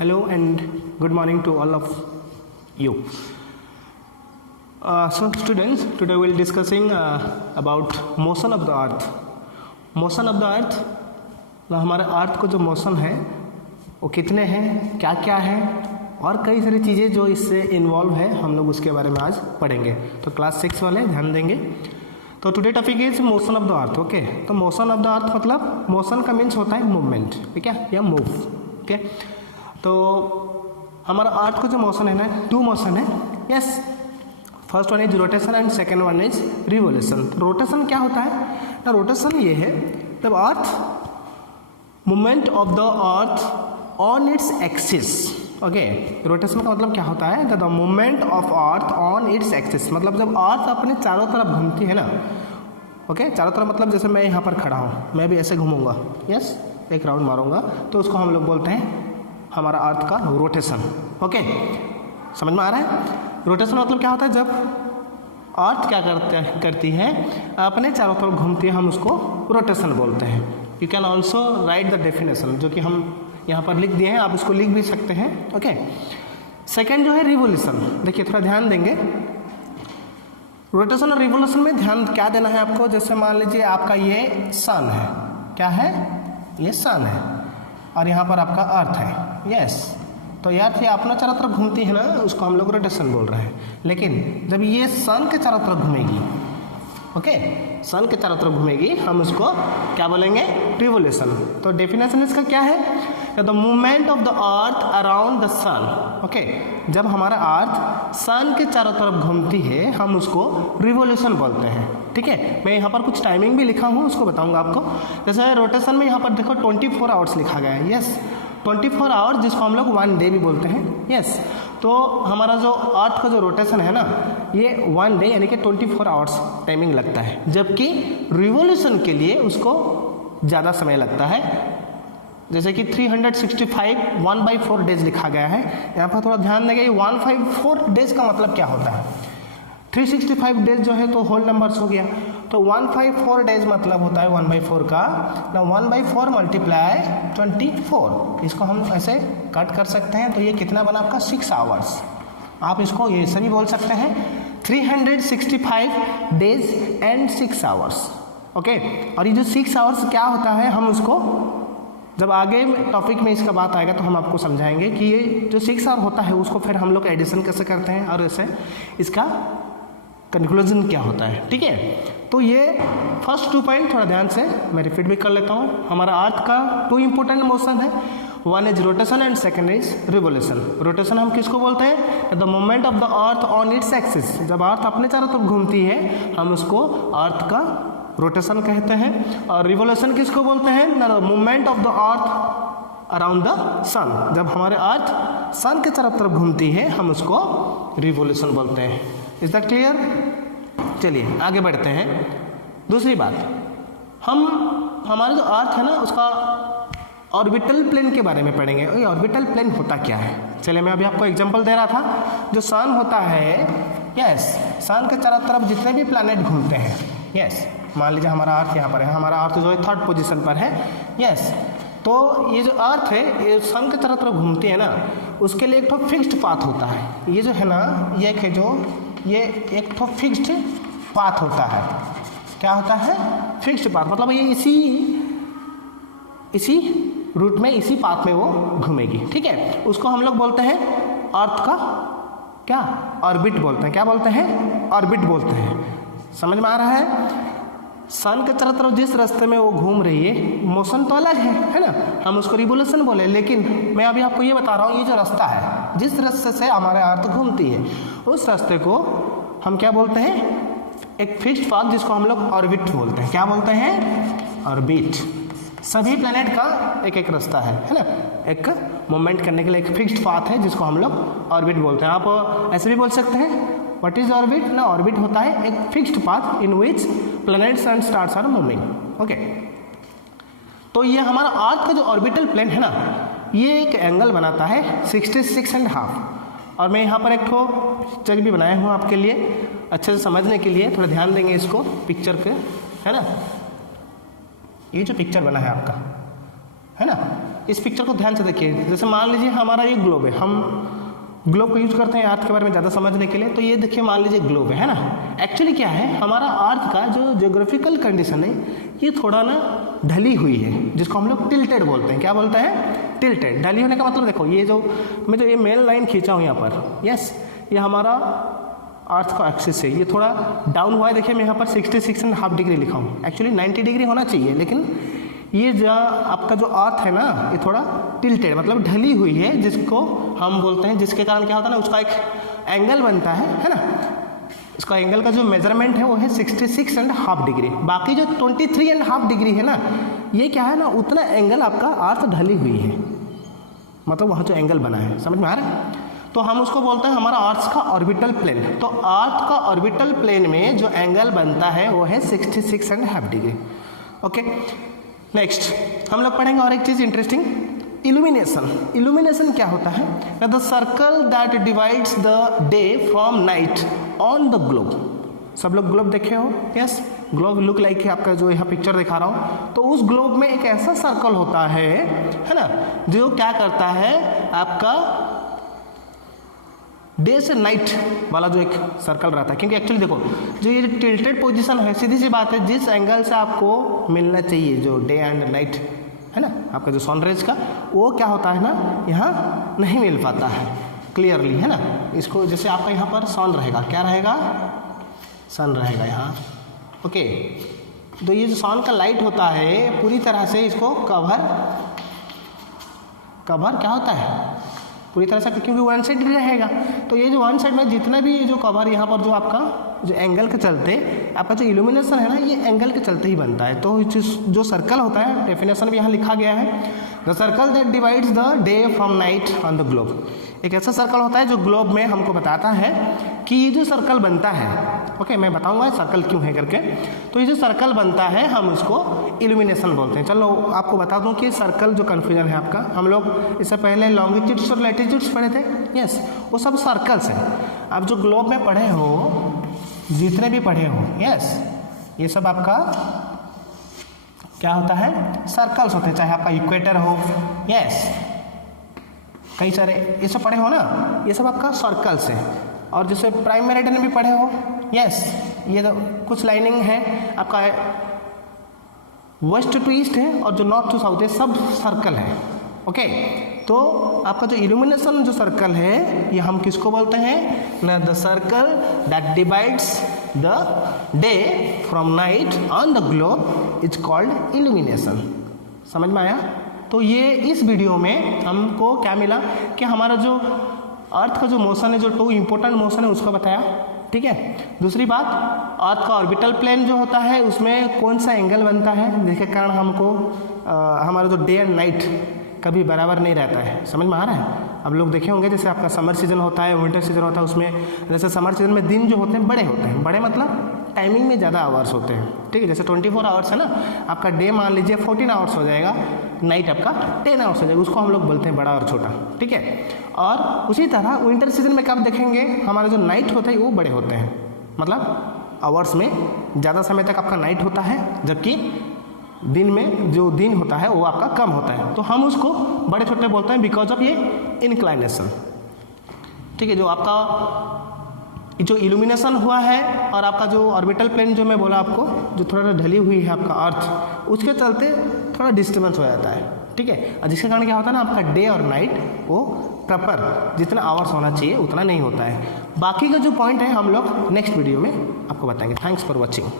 Hello and good morning to all of you. So students, today we will discussing about motion of the earth. Motion of the earth, हमारे अर्थ को जो motion है वो कितने हैं, क्या क्या है और कई सारी चीज़ें जो इससे इन्वॉल्व है, हम लोग उसके बारे में आज पढ़ेंगे. तो क्लास 6 वाले ध्यान देंगे. तो today topic is motion of the earth. Okay, तो मोशन ऑफ द अर्थ मतलब मोशन का मीन्स होता है मूवमेंट, ठीक है, या मूव. ओके, तो हमारा अर्थ को जो मोशन है ना, टू मोशन है. Yes, first one is rotation and second one is revolution. Rotation क्या होता है ना, रोटेशन ये है जब earth movement of the earth on its axis. Okay, rotation का मतलब क्या होता है, the movement of earth on its axis, मतलब जब अर्थ अपने चारों तरफ घूमती है ना. ओके, चारों तरफ मतलब जैसे मैं यहाँ पर खड़ा हूँ, मैं भी ऐसे घूमूंगा. यस, एक राउंड मारूंगा, तो उसको हम लोग बोलते हैं हमारा अर्थ का रोटेशन. ओके, समझ में आ रहा है. रोटेशन मतलब क्या होता है, जब अर्थ क्या करती है, अपने चारों तरफ घूमती है, हम उसको रोटेशन बोलते हैं. You can also right the definition, जो कि हम यहाँ पर लिख दिए हैं, आप इसको लिख भी सकते हैं. ओके, सेकेंड जो है रिवोल्यूशन. देखिए थोड़ा ध्यान देंगे, रोटेशन और रिवोल्यूशन में ध्यान क्या देना है आपको. जैसे मान लीजिए आपका ये सन है, क्या है, ये सन है, और यहाँ पर आपका अर्थ है. यस, तो यार ये अपना चारों तरफ घूमती है ना, उसको हम लोग रोटेशन बोल रहे हैं. लेकिन जब ये सन के चारों तरफ घूमेगी, ओके, सन के चारों तरफ घूमेगी, हम उसको क्या बोलेंगे, रिवोल्यूशन. तो डेफिनेशन इसका क्या है, the movement of the earth around the sun. Okay, जब हमारा अर्थ सन के चारों तरफ घूमती है, हम उसको रिवोल्यूशन बोलते हैं. ठीक है, मैं यहाँ पर कुछ टाइमिंग भी लिखा हूँ, उसको बताऊँगा आपको. जैसे रोटेशन में यहाँ पर देखो 24 आवर्स लिखा गया है. यस, 24 आवर्स, जिसको हम लोग 1 डे भी बोलते हैं. यस, तो हमारा जो अर्थ का जो रोटेशन है ना, ये 1 डे यानी कि 24 आवर्स टाइमिंग लगता है, जबकि रिवोल्यूशन के लिए उसको ज़्यादा समय लगता है. जैसे कि 365 1/4 डेज लिखा गया है. यहाँ पर थोड़ा ध्यान देंगे, 1/4 डेज का मतलब क्या होता है. 365 डेज जो है तो होल नंबर्स हो गया, तो 1/4 डेज मतलब होता है 1/4 का ना, 1/4 मल्टीप्लाई 24. इसको हम ऐसे कट कर सकते हैं, तो ये कितना बना आपका 6 आवर्स. आप इसको ये सभी बोल सकते हैं 365 डेज एंड 6 आवर्स. ओके, और ये जो 6 आवर्स क्या होता है, हम उसको जब आगे टॉपिक में इसका बात आएगा तो हम आपको समझाएंगे कि ये जो 6 आवर होता है उसको फिर हम लोग एडिशन कैसे करते हैं और ऐसे इसका कंक्लूजन क्या होता है. ठीक है, तो ये फर्स्ट 2 पॉइंट थोड़ा ध्यान से मैं रिपीट भी कर लेता हूँ. हमारा अर्थ का 2 इंपॉर्टेंट मोशन है, one is rotation and second is revolution. Rotation हम किसको बोलते हैं, the movement of the earth on its axis. जब अर्थ अपने चारों तरफ घूमती है, हम उसको अर्थ का रोटेशन कहते हैं. और रिवोल्यूशन किसको बोलते हैं, the movement of the earth around the sun. जब हमारे अर्थ सन के चारों तरफ घूमती है, हम उसको रिवोल्यूशन बोलते हैं. Is that clear. चलिए आगे बढ़ते हैं. दूसरी बात, हमारा जो अर्थ है ना, उसका ऑर्बिटल प्लेन के बारे में पढ़ेंगे. ये ऑर्बिटल प्लेन होता क्या है. चलिए मैं अभी आपको एग्जांपल दे रहा था. जो सन होता है, यस, सन के चारों तरफ जितने भी प्लैनेट घूमते हैं, यस, मान लीजिए हमारा अर्थ यहाँ पर है, हमारा अर्थ जो है 3rd पोजीशन पर है. यस, तो ये जो अर्थ है, ये सन के चारों तरफ घूमती है ना, उसके लिए एक तो फिक्स्ड पाथ होता है. ये जो है ना, ये एक है जो, ये एक तो फिक्स्ड पाथ होता है. क्या होता है, फिक्स्ड पाथ, मतलब ये इसी रूट में, इसी पाथ में वो घूमेगी. ठीक है, उसको हम लोग बोलते हैं अर्थ का क्या, ऑर्बिट बोलते हैं. क्या बोलते हैं, ऑर्बिट बोलते हैं. समझ में आ रहा है. सन के चारों तरफ जिस रास्ते में वो घूम रही है, मोशन तो अलग है ना, हम उसको रिवोल्यूशन बोले. लेकिन मैं अभी आपको ये बता रहा हूँ, ये जो रास्ता है, जिस रास्ते से हमारे अर्थ घूमती है, उस रास्ते को हम क्या बोलते हैं, एक फिक्स्ड पाथ, जिसको हम लोग ऑर्बिट बोलते हैं. क्या बोलते हैं, ऑर्बिट. सभी प्लैनेट का एक एक रास्ता है ना, एक मूवमेंट करने के लिए एक फिक्स्ड पाथ है, जिसको हम लोग ऑर्बिट बोलते हैं. आप ऐसे भी बोल सकते हैं, व्हाट इज ऑर्बिट ना, ऑर्बिट होता है एक fixed path in which planets and stars are moving. Okay, तो ये हमारा अर्थ का जो ऑर्बिटल प्लेन है ना, ये एक एंगल बनाता है 66.5. और मैं यहाँ पर एक ठो पिक्चर भी बनाया हूँ आपके लिए, अच्छे से समझने के लिए. थोड़ा ध्यान देंगे इसको पिक्चर पे, है ना. ये जो पिक्चर बना है आपका, है ना, इस पिक्चर को ध्यान से देखिए। जैसे मान लीजिए हमारा ये ग्लोब है, हम ग्लोब को यूज करते हैं अर्थ के बारे में ज़्यादा समझने के लिए। तो ये देखिए मान लीजिए ग्लोब है ना। एक्चुअली क्या है, हमारा अर्थ का जो ज्योग्राफिकल कंडीशन है ये थोड़ा ना ढली हुई है, जिसको हम लोग टिल्टेड बोलते हैं। क्या बोलते हैं? टिल्टेड। ढली होने का मतलब देखो, ये जो मैं जो ये मेन लाइन खींचा हूँ यहाँ पर, यस, ये हमारा अर्थ का एक्सिस है, ये थोड़ा डाउन हुआ है। देखिए मैं यहाँ पर 66.5 डिग्री लिखा हूँ, एक्चुअली 90 डिग्री होना चाहिए, लेकिन ये जो आपका जो अर्थ है ना ये थोड़ा टिल्टेड मतलब ढली हुई है, जिसको हम बोलते हैं, जिसके कारण क्या होता है ना, उसका एक एंगल बनता है ना। इसका एंगल का जो मेजरमेंट है वो है 66.5 डिग्री। बाकी जो 23.5 डिग्री है ना, ये क्या है ना, उतना एंगल आपका अर्थ ढली हुई है, मतलब वहाँ जो एंगल बना है, समझ में आ रहा है। तो हम उसको बोलते हैं हमारा अर्थ का ऑर्बिटल प्लेन। तो अर्थ का ऑर्बिटल प्लेन में जो एंगल बनता है वो है 66.5 डिग्री। ओके, नेक्स्ट हम लोग पढ़ेंगे और एक चीज़ इंटरेस्टिंग, इल्यूमिनेशन। इल्यूमिनेशन क्या होता है? The circle that divides the day from night on the globe. सब लोग ग्लोब देखे हो? यस, ग्लोब लुक लाइक आपका जो यहाँ पिक्चर दिखा रहा हूँ। तो उस ग्लोब में एक ऐसा सर्कल होता है ना, जो क्या करता है, आपका डे से नाइट वाला जो एक सर्कल रहता है। क्योंकि एक्चुअली देखो, जो ये टिल्टेड पोजीशन है, सीधी सी बात है, जिस एंगल से आपको मिलना चाहिए जो डे एंड नाइट है ना, आपका जो सनराइज का, वो क्या होता है ना, यहाँ नहीं मिल पाता है क्लियरली, है ना। इसको जैसे आपका यहाँ पर सन रहेगा, क्या रहेगा, सन रहेगा यहाँ। ओके, तो ये जो सन का लाइट होता है पूरी तरह से इसको कवर क्या होता है, पूरी तरह से, क्योंकि वन साइड रहेगा। तो ये जो वन साइड में जितना भी ये जो कवर यहाँ पर जो आपका जो एंगल के चलते आपका जो इल्यूमिनेशन है ना, ये एंगल के चलते ही बनता है। तो जो सर्कल होता है, डेफिनेशन भी यहाँ लिखा गया है, the circle that divides the day from night on the globe. एक ऐसा सर्कल होता है जो ग्लोब में हमको बताता है कि ये जो सर्कल बनता है, ओके, मैं बताऊंगा सर्कल क्यों है करके। तो ये जो सर्कल बनता है हम इसको इल्यूमिनेशन बोलते हैं। चलो आपको बता दूं कि सर्कल जो कन्फ्यूजन है आपका, हम लोग इससे पहले लॉन्गिट्यूड्स और लैटिट्यूड्स पढ़े थे, यस, वो सब सर्कल्स हैं। आप जो ग्लोब में पढ़े हो, जितने भी पढ़े हो, यस, ये सब आपका क्या होता है, सर्कल्स होते हैं। चाहे आपका इक्वेटर हो, यस, कई सारे ये सब पढ़े हो ना, ये सब आपका सर्कल्स है। और जैसे प्राइम मेरिडियन भी पढ़े हो, यस, ये तो कुछ लाइनिंग है आपका, वेस्ट टू ईस्ट है, और जो नॉर्थ टू साउथ है, सब सर्कल है। ओके, तो आपका जो इल्यूमिनेशन जो सर्कल है, ये हम किसको बोलते हैं ना, the circle that divides the day from night on the globe is called illumination. समझ में आया? तो ये इस वीडियो में हमको क्या मिला कि हमारा जो अर्थ का जो मोशन है, जो 2 इंपॉर्टेंट मोशन है, उसको बताया, ठीक है। दूसरी बात, अर्थ का ऑर्बिटल प्लेन जो होता है उसमें कौन सा एंगल बनता है, जिसके कारण हमको हमारा जो डे एंड नाइट कभी बराबर नहीं रहता है। समझ में आ रहा है? अब लोग देखे होंगे, जैसे आपका समर सीजन होता है, विंटर सीजन होता है, उसमें जैसे समर सीजन में दिन जो होते हैं बड़े होते हैं, बड़े मतलब टाइमिंग में ज़्यादा आवर्स होते हैं, ठीक है। जैसे 24 आवर्स है ना, आपका डे मान लीजिए 14 आवर्स हो जाएगा, नाइट आपका 10 आवर्स हो जाएगा, उसको हम लोग बोलते हैं बड़ा और छोटा, ठीक है। और उसी तरह विंटर सीजन में कब देखेंगे, हमारे जो नाइट होते हैं वो बड़े होते हैं, मतलब आवर्स में ज़्यादा समय तक आपका नाइट होता है, जबकि दिन में जो दिन होता है वो आपका कम होता है। तो हम उसको बड़े छोटे बोलते हैं बिकॉज ऑफ ये इंक्लाइनेशन, ठीक है। जो आपका जो इल्यूमिनेशन हुआ है और आपका जो ऑर्बिटल प्लेन जो मैं बोला आपको, जो थोड़ा ढली हुई है आपका अर्थ, उसके चलते थोड़ा डिस्टर्बेंस हो जाता है, ठीक है। और जिसके कारण क्या होता है ना, आपका डे और नाइट वो प्रॉपर जितना आवर्स होना चाहिए उतना नहीं होता है। बाकी का जो पॉइंट है हम लोग नेक्स्ट वीडियो में आपको बताएंगे। Thanks for watching.